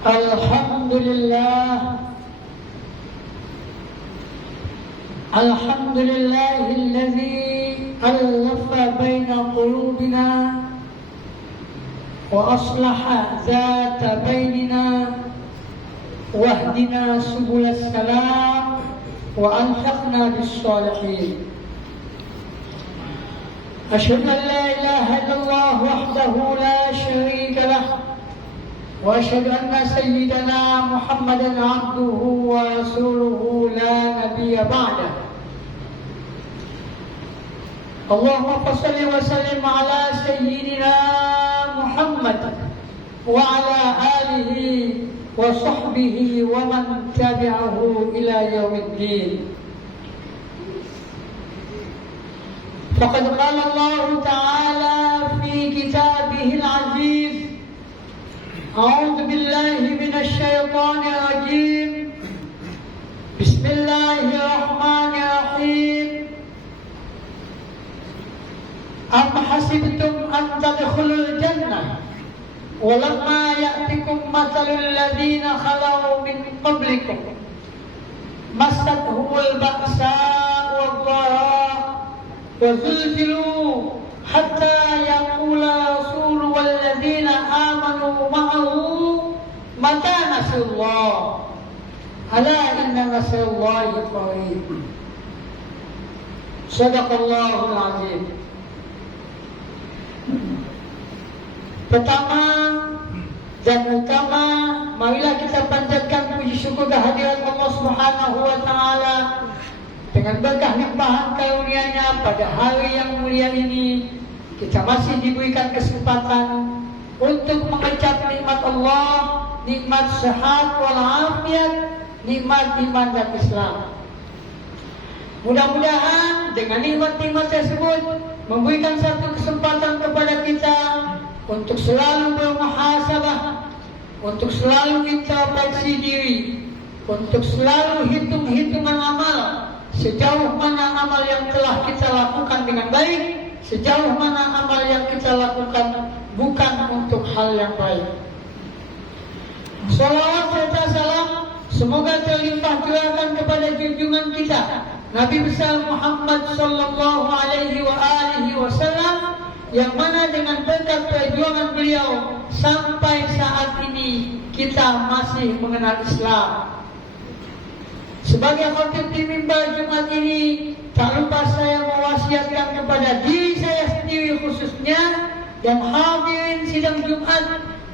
Alhamdulillah alladzi alafa baina qulubina wa aslaha zata bainina wahdina subulas salam wa alhaqna bis salihin. Asyhadu an la ilaha illallah wahdahu la syarika lah wa asyhadu anna sayyidana Muhammadan abduhu wa rasuluhu la nabiyya ba'dah. Allahumma salli wa sallim ala sayyidina Muhammad wa ala alihi wa sahbihi wa man tabi'ahu ila yaumiddin. Faqad qala Allah ta'ala fi kitabihil aziz, a'udzu billahi minasy syaithanir rajim. Bismillahirrahmanirrahim. Am hasibtum an tadkhulul jannah walamma ya'tikum mathalul ladzina khalau min qablikum massathumul ba'sa wad-dharra wa zulzilu hatta yaqula rasul wal ladzina amanu ma'ahu mata nasrullah ala inna nasrullahi qarib. Shadaqallahul azim. Pertama dan utama, marilah kita panjatkan puji syukur kehadirat Allah Subhanahu wa taala dengan berkah limpahan karunia-Nya pada hari yang mulia ini. Kita masih diberikan kesempatan untuk mengecap nikmat Allah, nikmat sehat walafiat, nikmat iman dan Islam. Mudah-mudahan dengan nikmat-nikmat tersebut memberikan satu kesempatan kepada kita untuk selalu bermuhasabah, untuk selalu introspeksi diri, untuk selalu hitung-hitungan amal, sejauh mana amal yang telah kita lakukan dengan baik, sejauh mana amal yang kita lakukan bukan untuk hal yang baik. Salawat serta salam semoga terlimpah curahkan kepada junjungan kita Nabi besar Muhammad sallallahu alaihi wasallam, yang mana dengan berkat perjuangan beliau sampai saat ini kita masih mengenal Islam. Sebagai khatib di mimbar Jumat ini, tak lupa saya mewasiatkan kepada diri saya sendiri khususnya dan hadirin sidang Jumat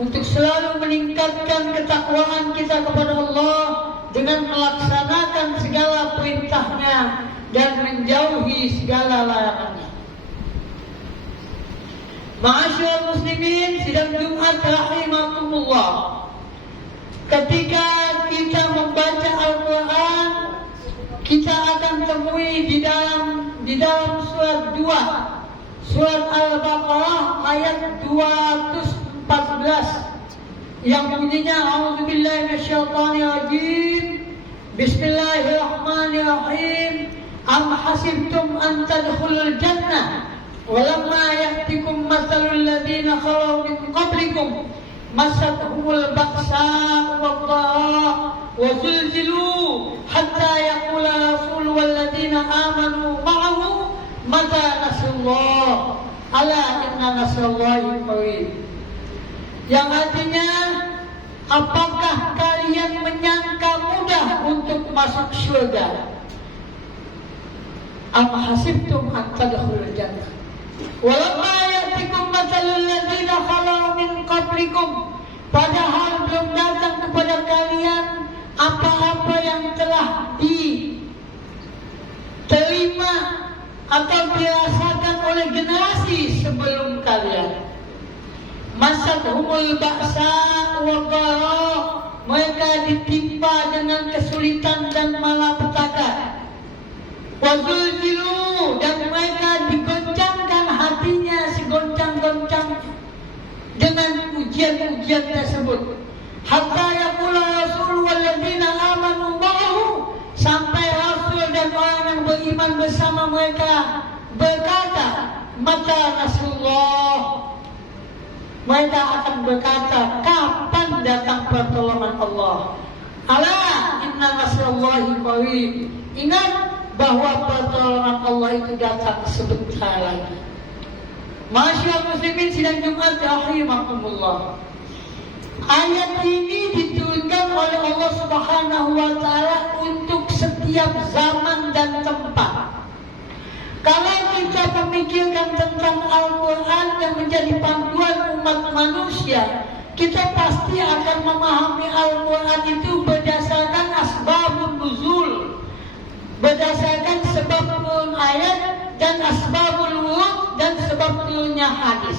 untuk selalu meningkatkan ketakwaan kita kepada Allah dengan melaksanakan segala perintahnya dan menjauhi segala larangannya. Ma'asyiral muslimin sidang Jumat rahimakumullah. Ketika kita membaca Al-Quran, kita akan temui di dalam surat 2, surat Al-Baqarah ayat 214 yang bunyinya a'udzubillahi minasyaitonirrajim. Bismillahirrahmanirrahim. Am hasibtum an tadkhulul jannah walamma ya'tikum mathalul ladzina khalau min qablikum massathumul ba'sa wad-dharra wa zulzilu hatta yaqula rasul wal ladzina amanu ma'ahu mata nasrullah ala inna nasrullahi qarib. Yang artinya, apakah kalian menyangka mudah untuk masuk syurga? Am hasibtum an tadkhulul jannah walamma ya'tikum mathalul ladzina khalau min qablikum, padahal belum datang kepada kalian apa-apa yang telah diterima atau dirasakan oleh generasi sebelum kalian. Masathumul ba'sa wad-dharra, mereka ditimpa dengan kesulitan dan malapetaka. Wazulzilu, dan mereka digoncangkan hatinya segoncang-goncang dengan ujian-ujian tersebut. Hatta yaqula rasul wal ladzina amanu ma'ahu, sampai rasul dan orang yang beriman bersama mereka berkata, mata nasrullah, mereka akan berkata, kapan datang pertolongan Allah? Ala inna nasrallahi qarib. Ingat bahwa pertolongan Allah itu datang sebentar lagi. Masyaallah muslimin sidang Jumat rahimakumullah. Ayat ini diturunkan oleh Allah Subhanahu wa taala untuk setiap zaman dan tempat. Kalau kita memikirkan tentang Al-Quran yang menjadi panduan umat manusia, kita pasti akan memahami Al-Quran itu berdasarkan asbabun nuzul, berdasarkan sebab turun ayat dan asbabul wurud dan sebab turunnya hadis.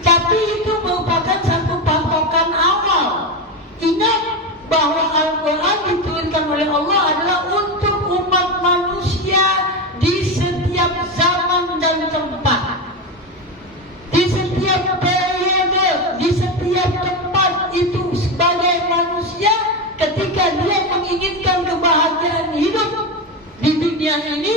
Tapi itu merupakan satu patokan awal. Ingat bahwa Al-Quran diturunkan oleh Allah adalah untuk umat manusia di setiap zaman dan tempat, di setiap periode, di setiap tempat. Itu sebagai manusia ketika dia menginginkan kebahagiaan hidup di dunia ini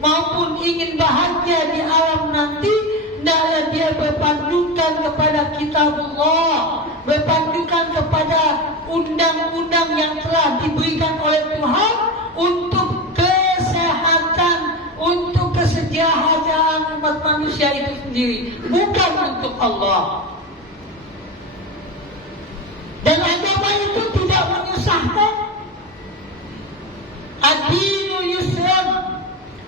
maupun ingin bahagia di alam nanti, hendaklah dia berpandukan kepada kitabullah, berpandukan kepada undang-undang yang telah diberikan oleh Tuhan untuk kesehatan, untuk kesejahteraan umat manusia itu sendiri, bukan untuk Allah. Dan agama itu tidak menyusahkan. Ad-dinu yusran.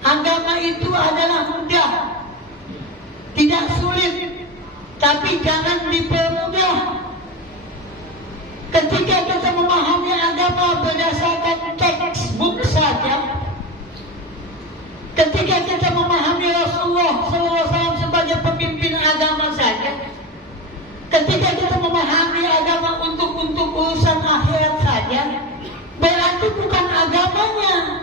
Agama itu adalah mudah, tidak sulit, tapi jangan dipermudah. Ketika kita memahami agama berdasarkan textbook saja, ketika kita memahami Rasulullah SAW sebagai pemimpin agama saja, ketika kita memahami agama untuk urusan akhirat saja, berarti bukan agamanya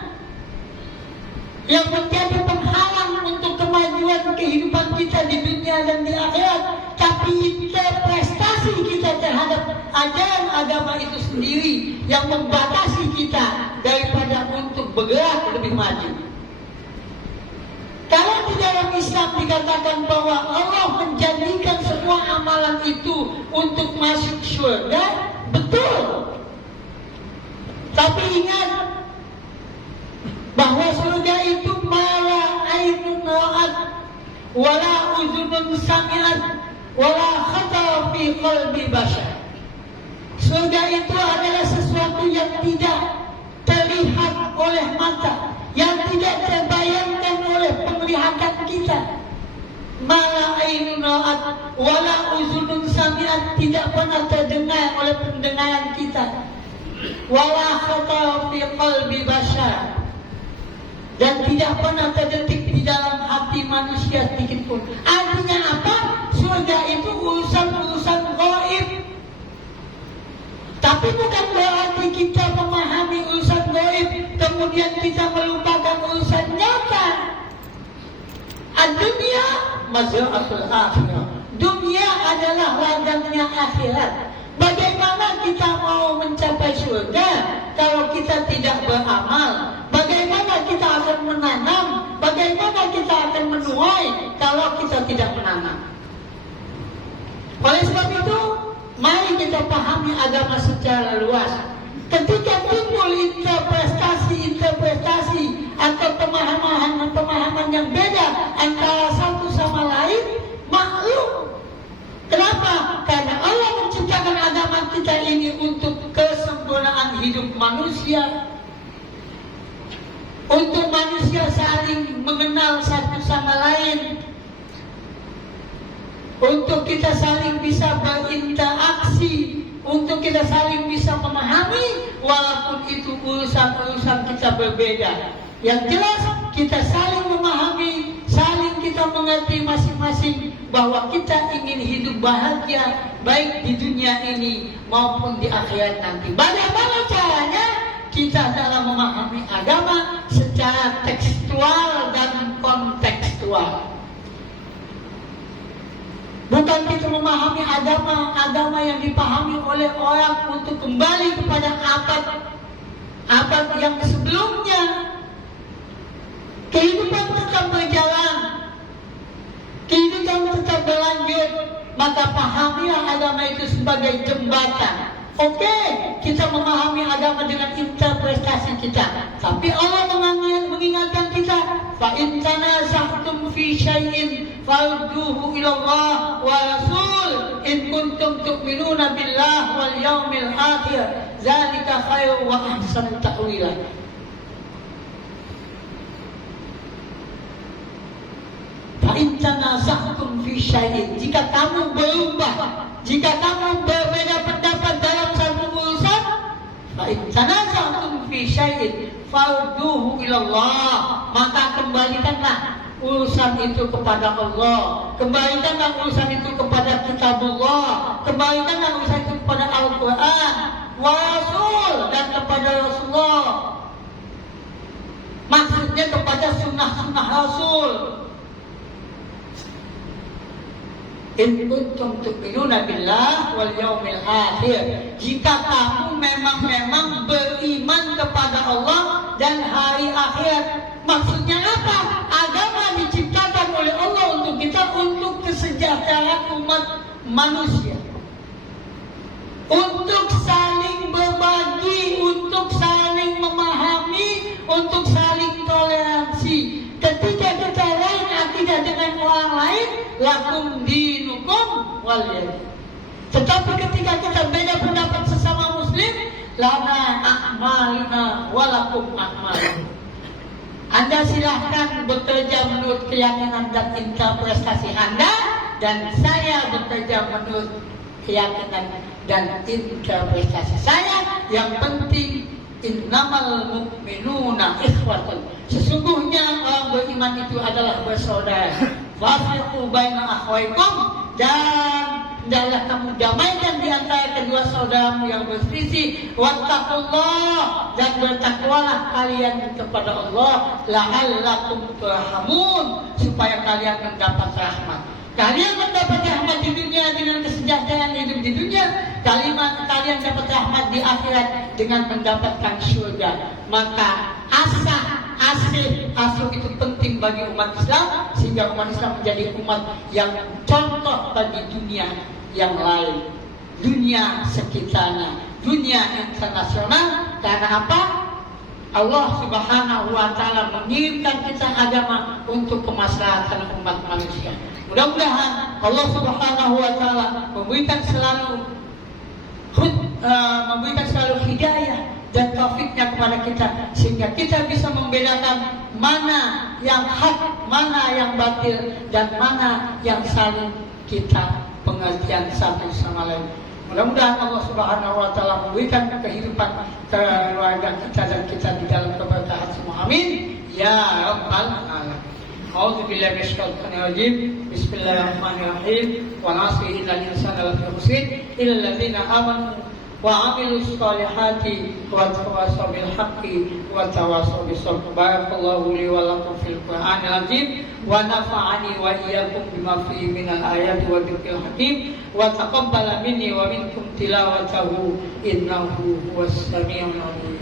yang menjadi penghalang untuk kemajuan kehidupan kita di dunia dan di akhirat, tapi interpretasi kita terhadap ajaran agama itu sendiri yang membatasi kita daripada untuk bergerak lebih maju. Kalau di dalam Islam dikatakan bahwa Allah menjadikan semua amalan itu untuk masuk surga, betul. Tapi ingat bahwa surga itu mala ainun ra'at wala uzunun sami'at wala khatara fi qalbi bashar. Surga itu adalah sesuatu yang tidak terlihat oleh mata, yang tidak terbayangkan oleh penglihatan kita. Mala ainun ra'at wala uzunun sami'at, tidak pernah terdengar oleh pendengaran kita. Wala khatara fi qalbi bashar, dan tidak pernah terdetik di dalam hati manusia sedikit pun. Artinya apa? Surga itu urusan-urusan gaib. Tapi bukan berarti kita memahami urusan gaib kemudian kita melupakan urusan nyata. Dunia mazra'atul akhirah. Dunia adalah ladangnya akhirat. Bagaimana kita mau mencapai surga kalau kita tidak beramal? Bagaimana kita akan menanam? Bagaimana kita akan menuai kalau kita tidak menanam? Oleh sebab itu, mari kita pahami agama secara luas. Ketika timbul interpretasi atau pemahaman yang beda antara satu sama lain, maklum. Kenapa? Karena Allah menciptakan agama kita ini untuk kesempurnaan hidup manusia, untuk manusia saling mengenal satu sama lain, untuk kita saling bisa berinteraksi, untuk kita saling bisa memahami, walaupun itu urusan-urusan kita berbeda. Yang jelas kita saling memahami, saling kita mengerti masing-masing bahwa kita ingin hidup bahagia baik di dunia ini maupun di akhirat nanti. Bagaimana caranya? Kita dalam memahami agama secara tekstual dan kontekstual. Bukan kita memahami agama yang dipahami oleh orang untuk kembali kepada abad yang sebelumnya. Kehidupan tetap berjalan, kehidupan tetap berlanjut, maka pahamilah agama itu sebagai jembatan. Oke, kita memahami agama dengan interpretasi kita, tapi Allah mengingatkan kita, fa in tanaza'tum fi syai'in farudduhu ila Allah wa Rasul in kuntum tu'minuna billah wal yaumil akhir dzalika khairu wa ahsanu ta'wila. Fa in tanaza'tum fi syai'in, jika kamu berubah, jika kamu berbeda pendapat dalam satu urusan, fa in tanaza'tum fi syai'in farudduhu ila Allah, maka kembalikanlah urusan itu kepada Allah, kembalikanlah urusan itu kepada kitabullah, kembalikanlah urusan itu kepada Al-Quran wa Rasul, dan kepada Rasulullah, maksudnya kepada sunnah-sunnah Rasul. In kuntum tu'minuna billah wal yaumil akhir, jika kamu memang beriman kepada Allah dan hari akhir. Maksudnya apa? Agama diciptakan oleh Allah untuk kita, untuk kesejahteraan umat manusia, untuk saling berbagi, untuk saling memahami, untuk saling toleransi. Ketika kita lain akidah dengan orang lain, lakum dinukum waliyadin. Tetapi ketika kita beda pendapat sesama muslim, lana a'maluna walakum a'malukum. Anda silahkan bekerja menurut keyakinan dan interpretasi Anda, dan saya bekerja menurut keyakinan dan interpretasi saya. Yang penting, innamal mu'minuna ikhwatun, sesungguhnya orang beriman itu adalah bersaudara. Wafiqu baina akhwaikum, dan hendaklah kamu damaikan di antara kedua saudaramu yang berselisih. Wattaqullah, dan bertakwalah kalian kepada Allah, la'allakum turhamun, supaya kalian mendapat rahmat. Kalian mendapat rahmat di dunia dengan kesejahteraan hidup di dunia, kalian dapat rahmat di akhirat dengan mendapatkan surga. Maka asuh itu penting bagi umat Islam, sehingga umat Islam menjadi umat yang contoh bagi dunia yang lain, dunia sekitarnya, dunia internasional. Karena apa? Allah Subhanahu wa Ta'ala mengirimkan kita agama untuk kemaslahatan umat manusia. Mudah-mudahan Allah Subhanahu wa Ta'ala memberikan selalu hidayah dan taufiknya kepada kita, sehingga kita bisa membedakan mana yang hak, mana yang batil, dan mana yang saling kita pengertian satu sama lain. Mudah-mudahan Allah Subhanahu wa Ta'ala memberikan kehidupan keluarga kita dan kita di dalam keberkahan semua. Amin ya rabbal alamin. A'udzubillahi minasyaitonir rajim. Bismillahirrahmanirrahim. Wa nasri innal insana lafi khusr illa alladziina amanu wa 'amilus shalihati wa tawassaw bil haqqi wa tawassaw bis sabr. Barakallahu li wa lakum fil Qur'anil azim wa nafa'ani wa iyyakum bima fihi minal ayati wa dzikril hakim wa taqabbala minni wa minkum tilawatahu innahu huwas samiul 'alim.